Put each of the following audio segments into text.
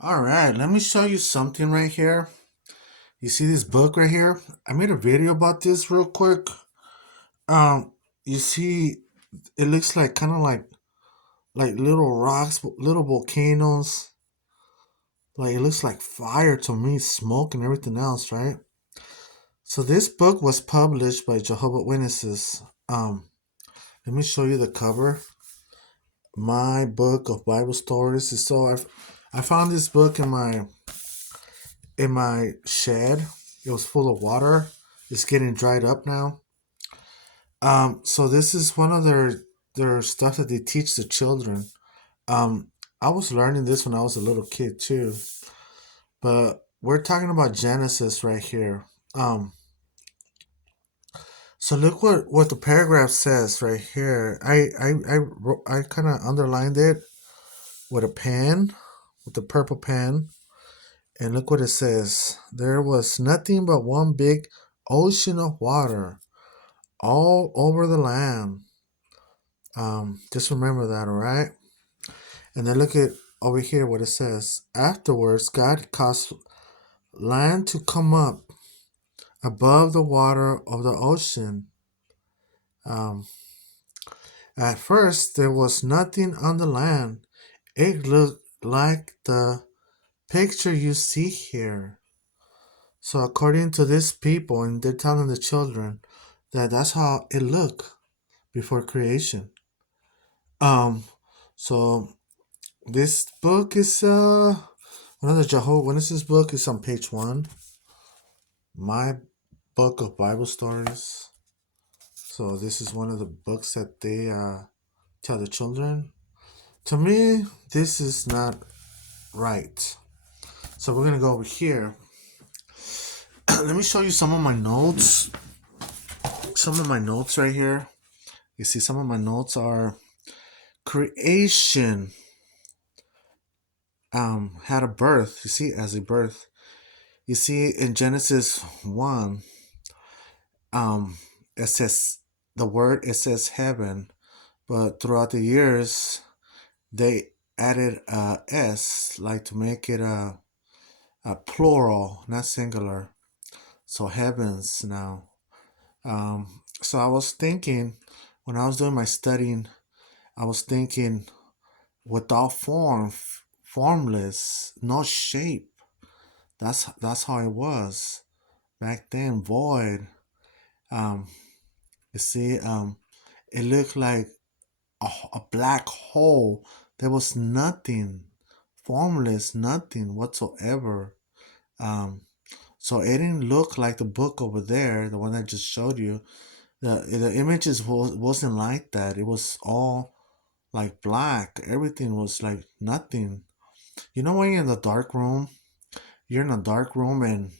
All right, let me show you something right here. You see this book right here? I made a video about this real quick. You see, it looks like kind of like little rocks, little volcanoes. Like it looks like fire to me, smoke and everything else, right? So this book was published by Jehovah Witnesses. Let me show you the cover. My book of Bible stories. I found this book in my shed. It was full of water. It's getting dried up now. So this is one of their stuff that they teach the children. Um, I was learning this when I was a little kid too, but we're talking about Genesis right here. So look what the paragraph says right here. I kind of underlined it with a pen, with the purple pen, and look what it says. There was nothing but one big ocean of water all over the land. Just remember that, all right? And then look at over here what it says. Afterwards, God caused land to come up above the water of the ocean. Um, at first, there was nothing on the land. It looked like the picture you see here. So, according to these people, and they're telling the children that that's how it looked before creation. Um, so this book is one of the Jehovah Witnesses book is on page one. My book of Bible stories. So this is one of the books that they tell the children. To me, this is not right. So we're gonna go over here. Let me show you some of my notes. Some of my notes right here. You see, some of my notes are creation. Had a birth. You see, as a birth. You see, in Genesis 1, um, it says the word. It says heaven, but throughout the years, they added a s, like to make it a plural, not singular. So heavens now. So I was thinking when I was doing my studying, I was thinking without form, formless, no shape. That's how it was back then. Void. Um, you see, it looked like a black hole. There was nothing, formless, nothing whatsoever. Um, so it didn't look like the book over there, the one I just showed you. The images wasn't like that. It was all like black. Everything was like nothing. You know when you're in the dark room, you're in a dark room and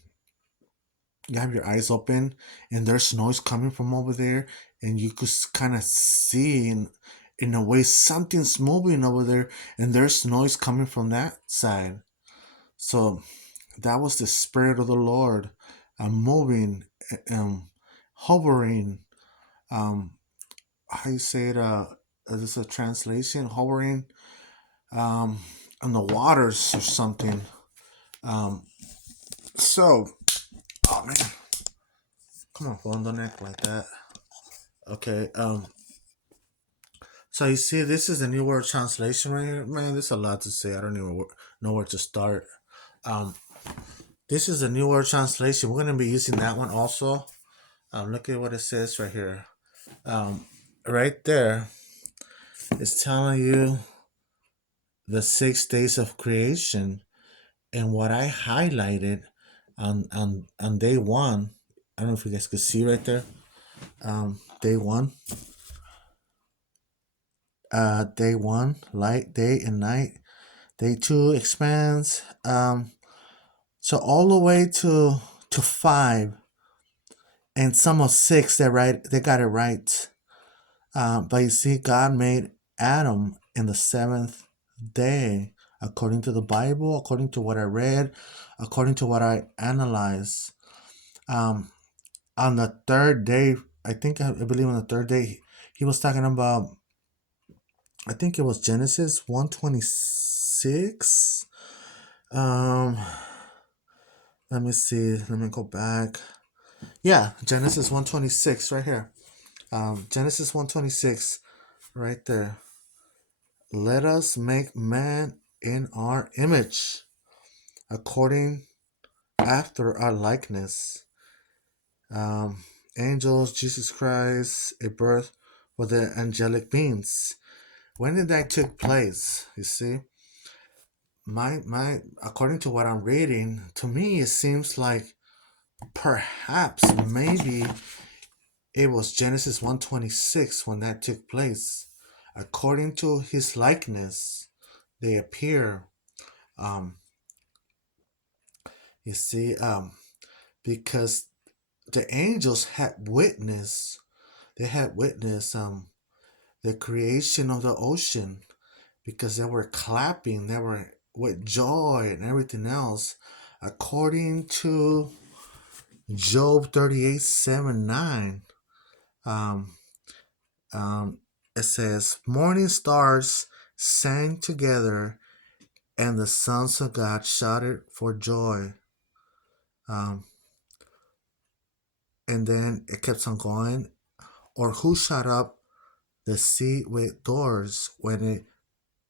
you have your eyes open and there's noise coming from over there and you could kind of see in a way something's moving over there and there's noise coming from that side. So that was the spirit of the Lord, moving, hovering. How you say it? Is this a translation? Hovering, um, on the waters or something. Um, so, oh man, come on, phone, don't act like that. Okay. So you see, this is the New World Translation right here. Man, there's a lot to say. I don't even know where to start. Um, this is the New World Translation. We're gonna be using that one also. Look at what it says right here. Um, right there, it's telling you the 6 days of creation, and what I highlighted on day one. I don't know if you guys could see right there. Day one. Day one, light, day and night. Day two expands. So all the way to five, and some of six. They got it right. But you see, God made Adam in the seventh day, according to the Bible, according to what I read, according to what I analyzed. Um, on the third day, I believe on the third day, he was talking about. I think it was Genesis 1:26. Um, let me see. Let me go back. Yeah, Genesis 126 right here. Genesis 126 right there. Let us make man in our image, according after our likeness. Um, Angels, Jesus Christ, a birth with the angelic beings. When did that take place? You see, my according to what I'm reading, to me it seems like perhaps maybe it was Genesis 126 when that took place. According to his likeness, they appear. Um, you see, because the angels had witnessed, they had witnessed the creation of the ocean because they were clapping, they were with joy and everything else. According to Job 38 7 9, um, um, it says, morning stars sang together and the sons of God shouted for joy. Um, and then it keeps on going. Or who shut up the sea with doors when it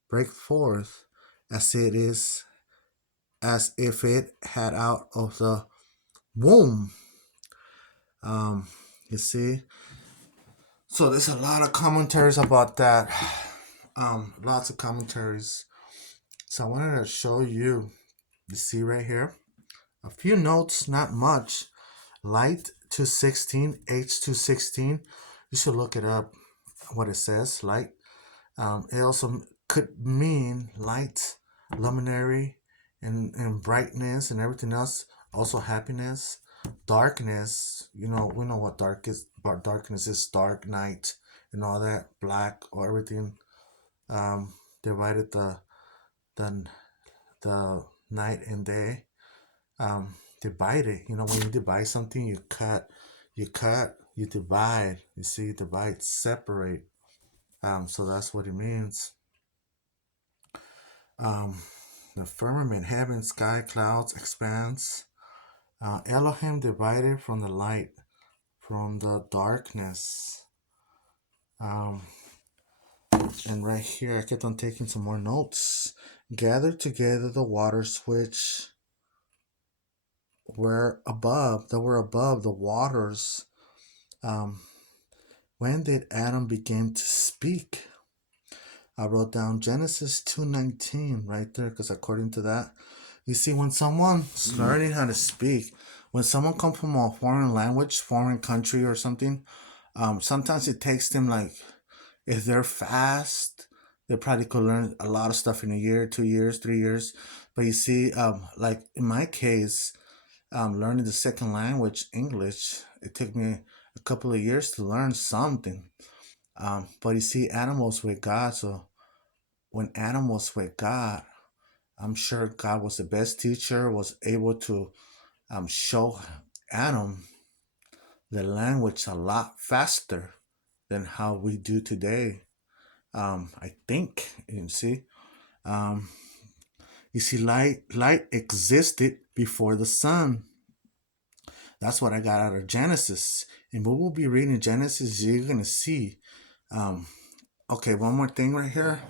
break forth as it is as if it had out of the womb. Um, you see, so there's a lot of commentaries about that. Lots of commentaries. So I wanted to show you. You see right here, a few notes, not much. Light 216, H216. You should look it up. What it says, light. It also could mean light, luminary, and brightness and everything else. Also happiness, darkness. You know, we know what dark is. But darkness is dark night and all that. Black or everything. Divided the the night and day. Divide it. You know, when you divide something, you divide. You see, divide, separate. So that's what it means. Um, the firmament, heaven, sky, clouds, expanse. Elohim divided from the light, from the darkness. Um, and right here, I kept on taking some more notes. Gathered together the waters which that were above the waters. Um, when did Adam begin to speak? I wrote down Genesis 2:19 right there because according to that, you see, when someone's learning how to speak, when someone comes from a foreign language, foreign country or something, sometimes it takes them like, if they're fast, they probably could learn a lot of stuff in a year, 2 years, 3 years. But you see, like in my case, learning the second language, English, it took me a couple of years to learn something. But you see, animals with God, so when Adam was with God, I'm sure God was the best teacher, was able to show Adam the language a lot faster than how we do today. I think um, you see, light existed before the sun. That's what I got out of Genesis, and we will be reading Genesis. You're gonna see. Um, okay, one more thing right here.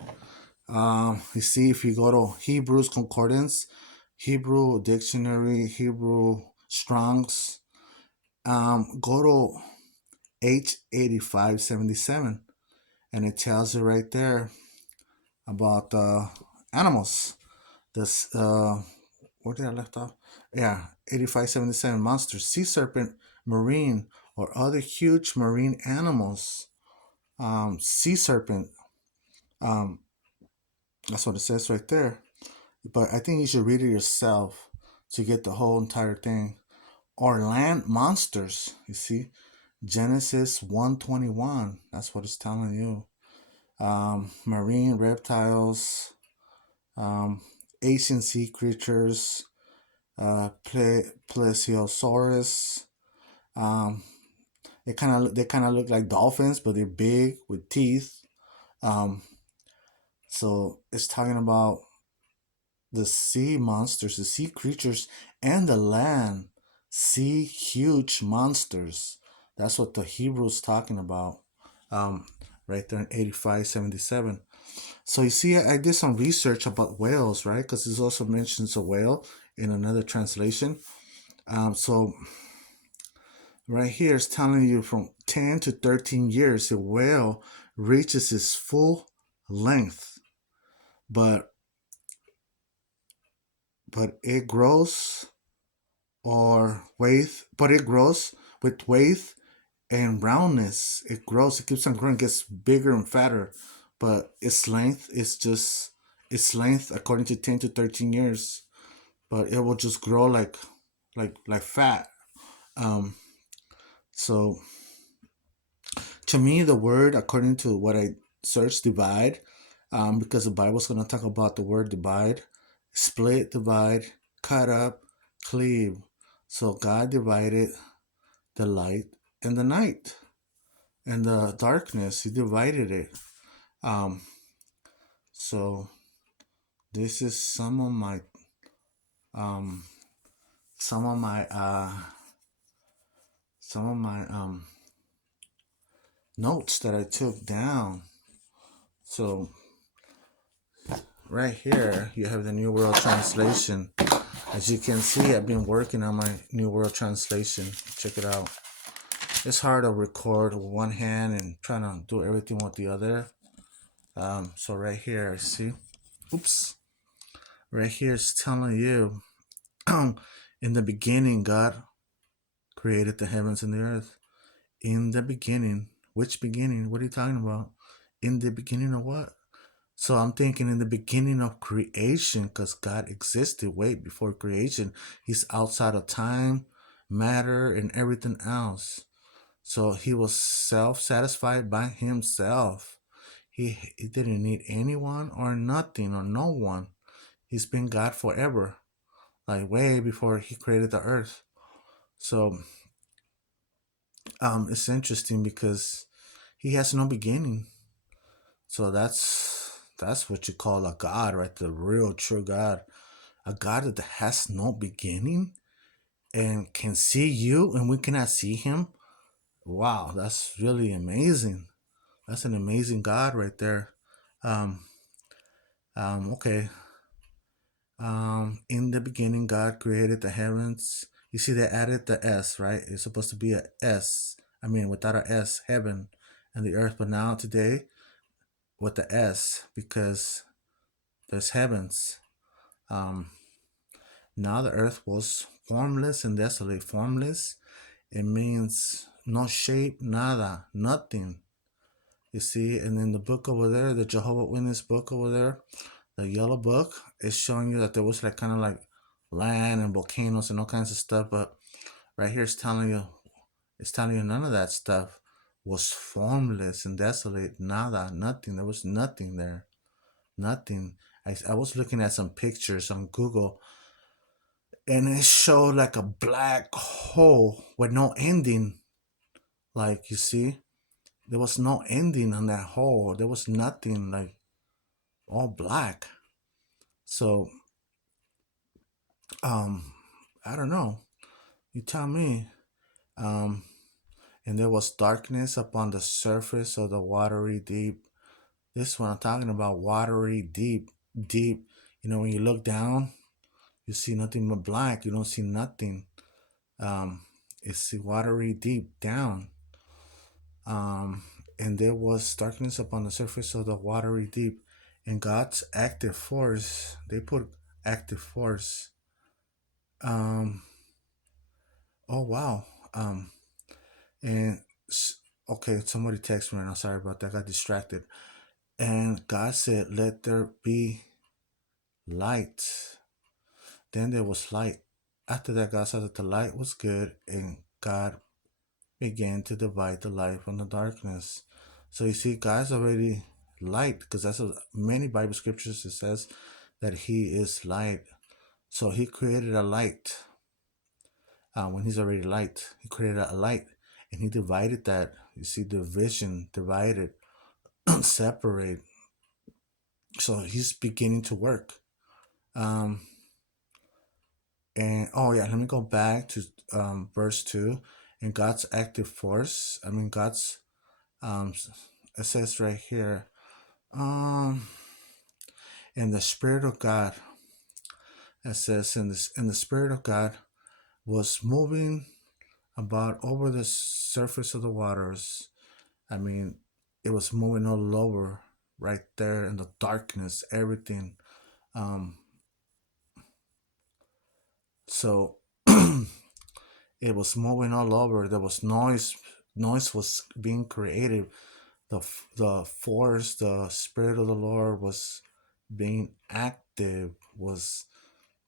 You see, if you go to Hebrews Concordance, Hebrew Dictionary, Hebrew Strongs, go to H8577, and it tells you right there about animals. This, where did I left off? Yeah, 8577 monsters, sea serpent, marine, or other huge marine animals. Sea serpent, um, that's what it says right there. But I think you should read it yourself to get the whole entire thing. Or land monsters, you see, Genesis 121. That's what it's telling you. Marine reptiles, ancient sea creatures, plesiosaurus. Um, they kind of look like dolphins, but they're big with teeth. Um, so it's talking about the sea monsters, the sea creatures, and the land sea huge monsters. That's what the Hebrews talking about. Um, right there in 85:77. So you see, I did some research about whales, right? Because it also mentions a whale in another translation. So right here it's telling you from 10 to 13 years, a whale reaches its full length, but it grows but it grows with weight and roundness. It grows, it keeps on growing, gets bigger and fatter, but its length according to 10 to 13 years, but it will just grow like fat. Um, so to me, the word, according to what I searched, divide, because the Bible's going to talk about the word divide, split, divide, cut up, cleave. So God divided the light and the night and the darkness. He divided it. Um, so this is um, some of my notes that I took down. So right here you have the New World Translation. As you can see, I've been working on my New World Translation. Check it out. It's hard to record with one hand and trying to do everything with the other. So right here, see? Oops. Right here it's telling you, in the beginning, God created the heavens and the earth. In the beginning. Which beginning? What are you talking about? In the beginning of what? So I'm thinking in the beginning of creation, because God existed way before creation. He's outside of time, matter, and everything else. So he was self-satisfied by himself. He didn't need anyone or nothing or no one. He's been God forever, like way before he created the earth. So it's interesting because he has no beginning. So that's what you call a God, right? The real true God. A God that has no beginning and can see you and we cannot see him. Wow, that's really amazing. That's an amazing God right there. Um, okay. In the beginning, God created the heavens. You see, they added the S, right? It's supposed to be a S. I mean, without a S, heaven and the earth. But now today, with the S, because there's heavens. Um, Now the earth was formless and desolate. Formless, it means no shape, nada, nothing. You see, and in the book over there, the Jehovah Witness book over there, the yellow book, is showing you that there was like kind of like land and volcanoes and all kinds of stuff. But right here, it's telling you none of that stuff was formless and desolate. Nada, nothing. There was nothing there. Nothing. I was looking at some pictures on Google and it showed like a black hole with no ending. Like, you see, there was no ending on that hole. There was nothing, like all black. So, um, I don't know. You tell me. Um, and there was darkness upon the surface of the watery deep. This one I'm talking about, watery deep, deep. You know, when you look down, you see nothing but black. You don't see nothing. Um, it's watery deep down. Um, and there was darkness upon the surface of the watery deep. And God's active force, they put active force. Um, oh wow. Um, and okay, somebody texted me right now. Sorry about that. I got distracted. And God said, "Let there be light." Then there was light. After that, God said that the light was good, and God began to divide the light from the darkness. So you see, God's already light, because that's what many Bible scriptures it says that He is light. So He created a light. When He's already light, He created a light, and He divided that. You see, division, divided, separate. So He's beginning to work. Um, and oh yeah, let me go back to verse 2. And God's active force, I mean, God's, um, it says right here, um, in the Spirit of God, it says, in the Spirit of God was moving about over the surface of the waters. I mean, it was moving all over right there in the darkness, everything. Um, so it was moving all over. There was noise. Noise was being created. The force, the Spirit of the Lord was being active, was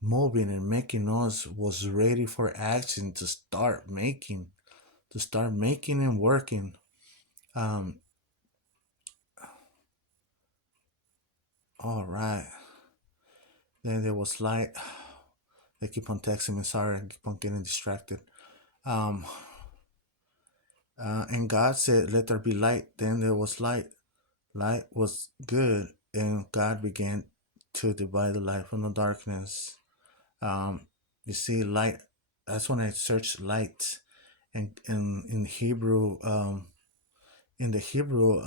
moving and making noise, was ready for action to start making and working. Um, all right. Then there was light. They keep on texting me. Sorry, I keep on getting distracted. Um, and God said, "Let there be light." Then there was light. Light was good, and God began to divide the light from the darkness. You see, light. That's when I searched light, and in Hebrew, in the Hebrew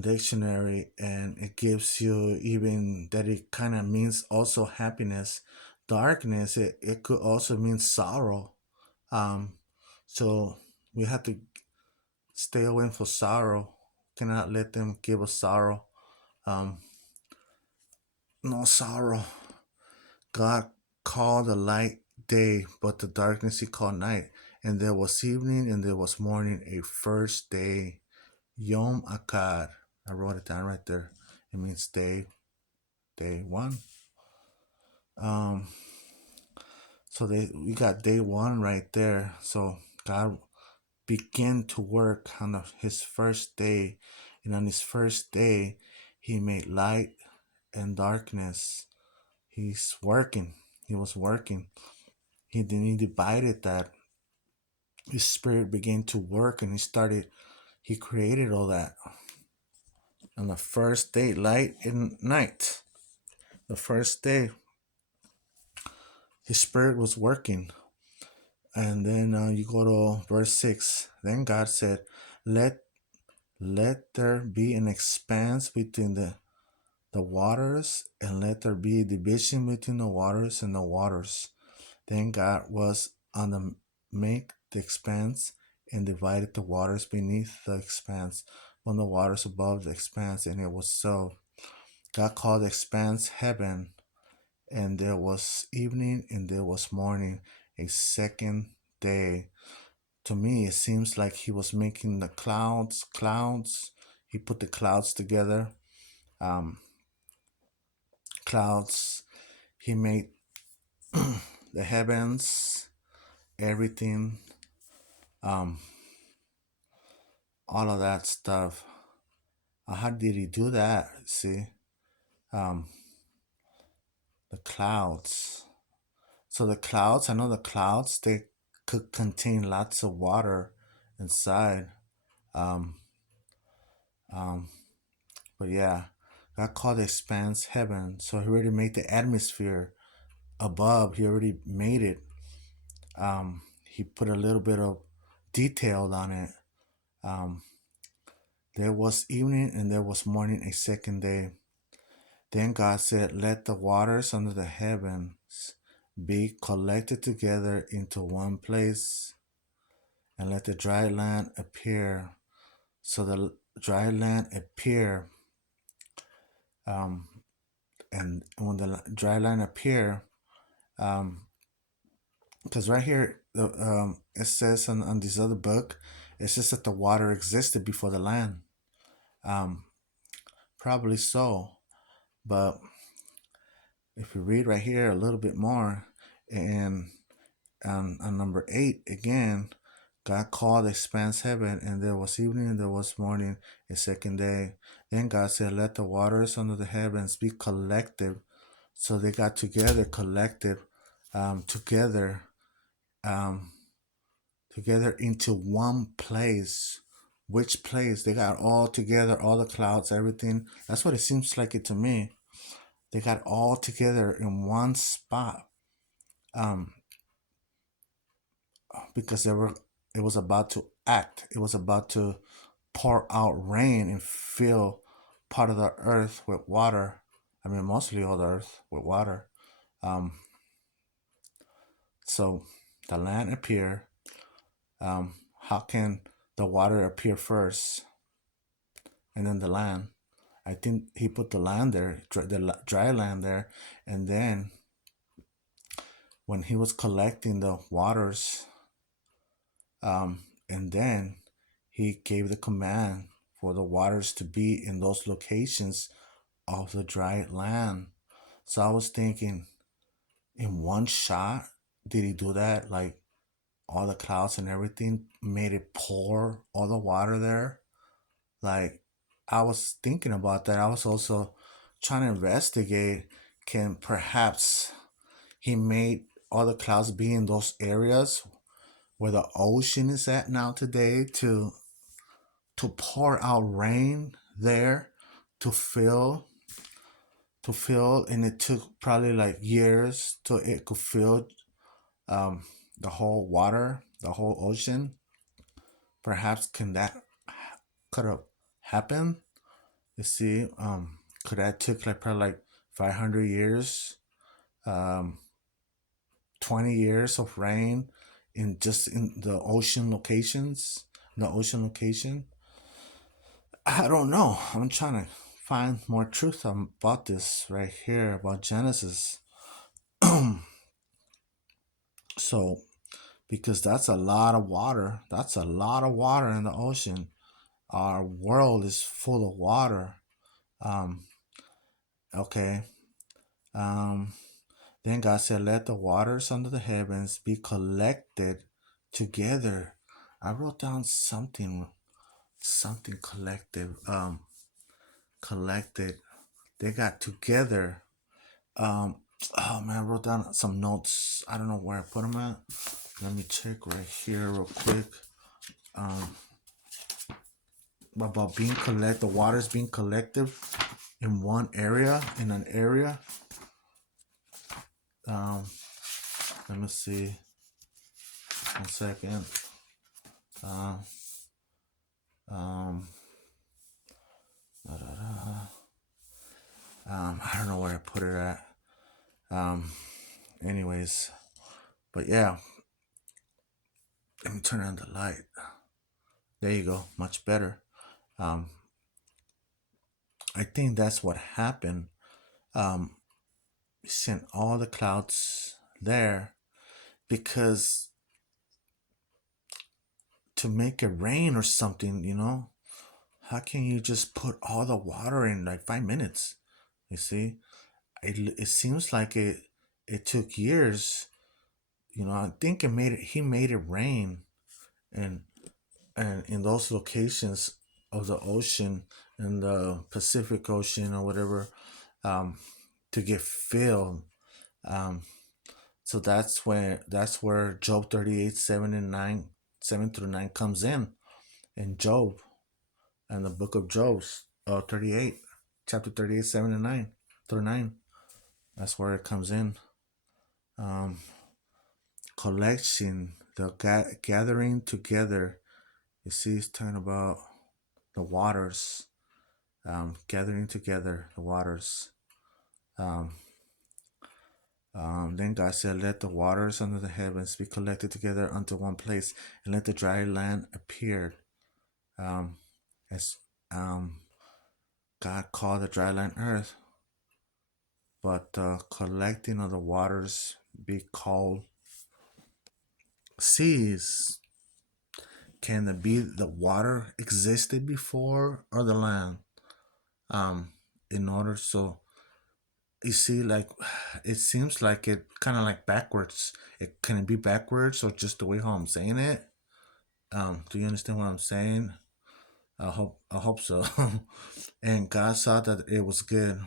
dictionary, and it gives you even that it kind of means also happiness. Darkness, it could also mean sorrow. Um, so we have to stay away from sorrow. Cannot let them give us sorrow. Um, no sorrow. God called the light day, but the darkness he called night. And there was evening and there was morning, a first day. Yom Akkad. I wrote it down right there. It means day one. Um, so we got day one right there. So God began to work on his first day, and on his first day, he made light and darkness. He's working. He was working. He divided that. His spirit began to work, and he created all that. On the first day, light and night. The first day, his spirit was working. And then you go to verse 6. Then God said, let there be an expanse between the waters, and let there be a division between the waters and the waters. Then God was on the make the expanse, and divided the waters beneath the expanse from the waters above the expanse, and it was so. God called the expanse heaven, and there was evening and there was morning, a second day. To me, it seems like he was making the clouds. He put the clouds together. Um, Clouds. He made the heavens, everything, um, all of that stuff. How did he do that? See, um, the clouds. So the clouds, I know the clouds, they could contain lots of water inside. Um, um, but yeah, God called the expanse heaven. So he already made the atmosphere above. He already made it. He put a little bit of detail on it. Um, there was evening and there was morning, a second day. Then God said, let the waters under the heavens be collected together into one place, and let the dry land appear. So the dry land appear, um, and when the dry land appear, because right here, it says on this other book, it says that the water existed before the land. Um, Probably so, but if you read right here a little bit more, and on number 8 again, God called the expanse heaven, and there was evening and there was morning, a second day. Then God said, let the waters under the heavens be collective. So they got together, collective, together, um, together into one place. Which place? They got all together, all the clouds, everything. That's what it seems like it to me. They got all together in one spot, um, because it was about to act. It was about to pour out rain and fill part of the earth with water. I mean, mostly all the earth with water. Um, so the land appeared. How can the water appear first and then the land? I think he put the land there, the dry land there, and then when he was collecting the waters, and then he gave the command for the waters to be in those locations of the dry land. So I was thinking, in one shot, did he do that? Like all the clouds and everything made it pour all the water there? Like, I was thinking about that. I was also trying to investigate, can perhaps he made all the clouds be in those areas where the ocean is at now today to pour out rain there to fill and it took probably like years till it could fill um the whole water, the whole ocean. Perhaps can that could have happened? You see, could that took like probably like 500 years, um 20 years of rain in just in the ocean locations, the ocean location. I don't know. I'm trying to find more truth about this right here about Genesis. So, because that's a lot of water, that's a lot of water in the ocean. Our world is full of water. Um, okay. Um, then God said, "Let the waters under the heavens be collected together." I wrote down something collective. Collected. They got together. Um, oh man, I wrote down some notes. I don't know where I put them at. Let me check right here real quick. Um, about being collect the waters being collective in one area, in an area. Um, let me see. 1 second. Um, um, I don't know where I put it at. Anyways, but yeah, let me turn on the light. There you go, much better. Um, I think that's what happened. Um, sent all the clouds there because to make it rain or something, how can you just put all the water in like 5 minutes? You see, it seems like it took years. I think he made it rain and in those locations of the ocean in the Pacific Ocean or whatever, um, to get filled. Um, so that's where Job 38, 7 and 9, 7 through 9 comes in Job and the book of Job, 38, chapter 38, 7 and 9 through 9. That's where it comes in. Um, Collection, the gathering together. You see, it's talking about the waters, gathering together the waters. Um, then God said, "Let the waters under the heavens be collected together unto one place, and let the dry land appear." As God called the dry land earth, but the collecting of the waters be called seas. Can it be the water existed before or the land? In order so you see, like it seems like it kind of like backwards. It can it be backwards or just the way how I'm saying it? Do you understand what I'm saying? I hope so. And God saw that it was good.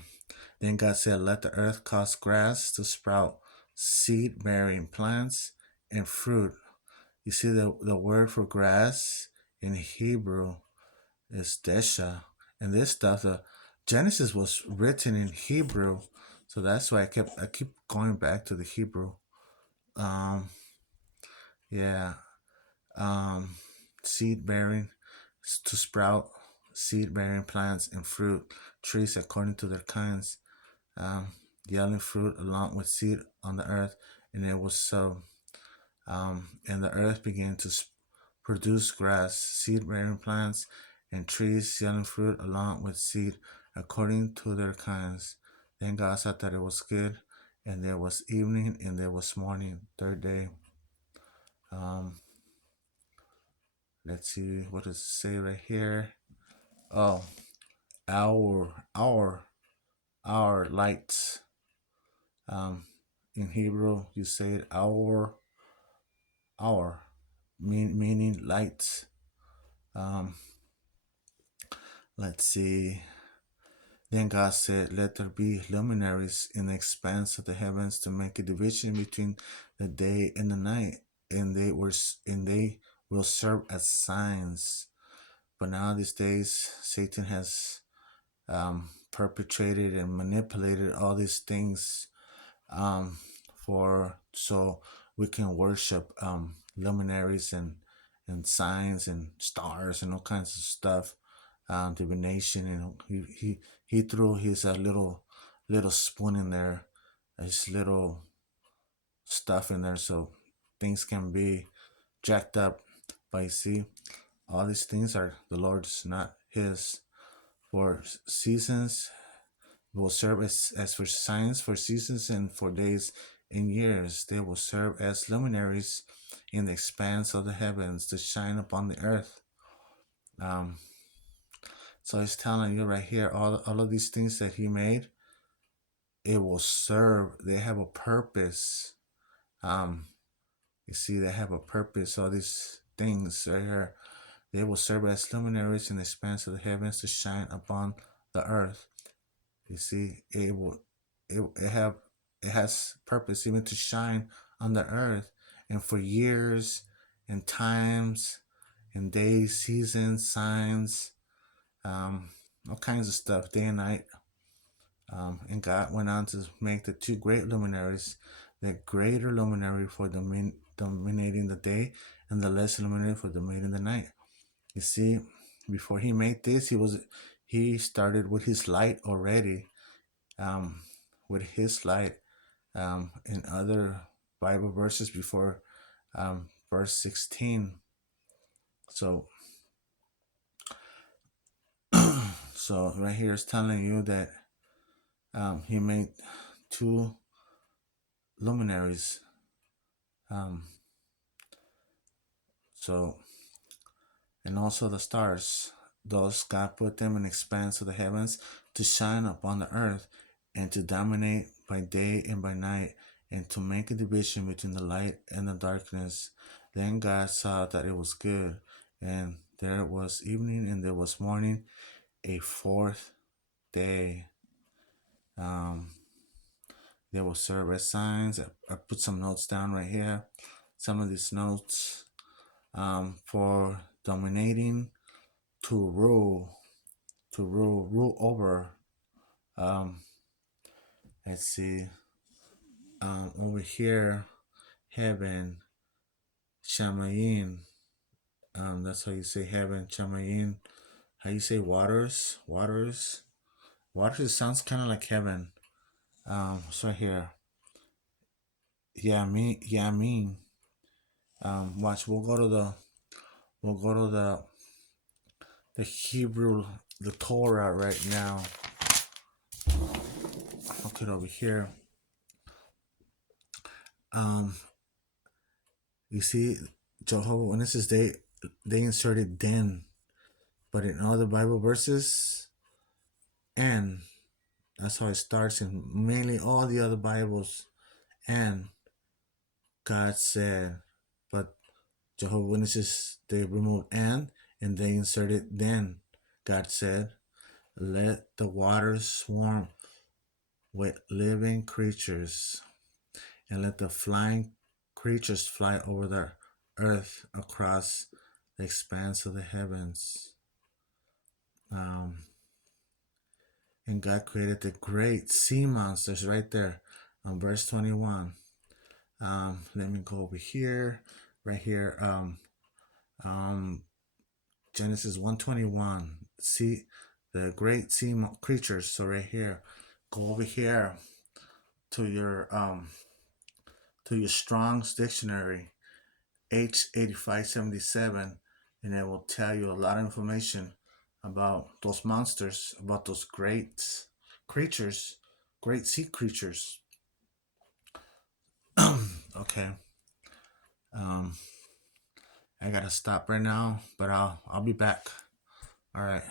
Then God said, "Let the earth cause grass to sprout, seed bearing plants, and fruit." You see, the word for grass in Hebrew is desha. And this stuff, the Genesis was written in Hebrew. So that's why I keep going back to the Hebrew. Um, yeah. Um, seed bearing to sprout, seed bearing plants and fruit trees according to their kinds, um, yielding fruit along with seed on the earth, and it was so. And the earth began to produce grass, seed bearing plants, and trees yielding fruit along with seed according to their kinds. Then God saw that it was good, and there was evening and there was morning, third day. Um, let's see what does it say right here. Oh, our lights. Um, in Hebrew, you say it our, meaning lights. Um, let's see. Then God said, "Let there be luminaries in the expanse of the heavens to make a division between the day and the night, and they will serve as signs." But now these days, Satan has perpetrated and manipulated all these things um, for so we can worship luminaries and signs and stars and all kinds of stuff, divination. And he threw his little spoon in there, his little stuff in there, so things can be jacked up. But you see, all these things are the Lord's, not His. For seasons will serve as for signs, for seasons, and for days and years. They will serve as luminaries in the expanse of the heavens to shine upon the earth. Um, so he's telling you right here, all of these things that he made, it will serve. They have a purpose. Um, you see, they have a purpose. All these things right here, they will serve as luminaries in the expanse of the heavens to shine upon the earth. You see, it has purpose even to shine on the earth, and for years and times and days, seasons, signs, all kinds of stuff, day and night. And God went on to make the two great luminaries, the greater luminary for dominating the day, and the less luminary for dominating the night. You see, before he made this, he started with his light already. Um, with his light, in other Bible verses before verse 16. So, so right here is telling you that he made two luminaries. Um, so, and also the stars. Thus, God put them in the expanse of the heavens to shine upon the earth and to dominate by day and by night and to make a division between the light and the darkness. Then God saw that it was good, and there was evening and there was morning, a fourth day. They will serve as signs. I put some notes down right here. Some of these notes for dominating, to rule over. Um, let's see. Over here, heaven, Shamayim. That's how you say heaven, Shamayim. How you say waters, waters, waters. It sounds kind of like heaven. It's right here. Yamin. Watch. We'll go to the Hebrew, the Torah right now. Look it over here. You see, Jehovah Witnesses, they inserted then, but in other Bible verses, and that's how it starts in mainly all the other Bibles. And God said, but Jehovah Witnesses, they removed and they inserted then. God said, let the waters swarm with living creatures, and let the flying creatures fly over the earth across the expanse of the heavens. And God created the great sea monsters right there on verse 21. Let me go over here, right here. Um, Genesis 1:21. See the great sea creatures. So right here, go over here to your Strong's dictionary, H8577, and it will tell you a lot of information about those monsters, about those great creatures, great sea creatures. Okay. Um, I gotta stop right now, but I'll be back. All right.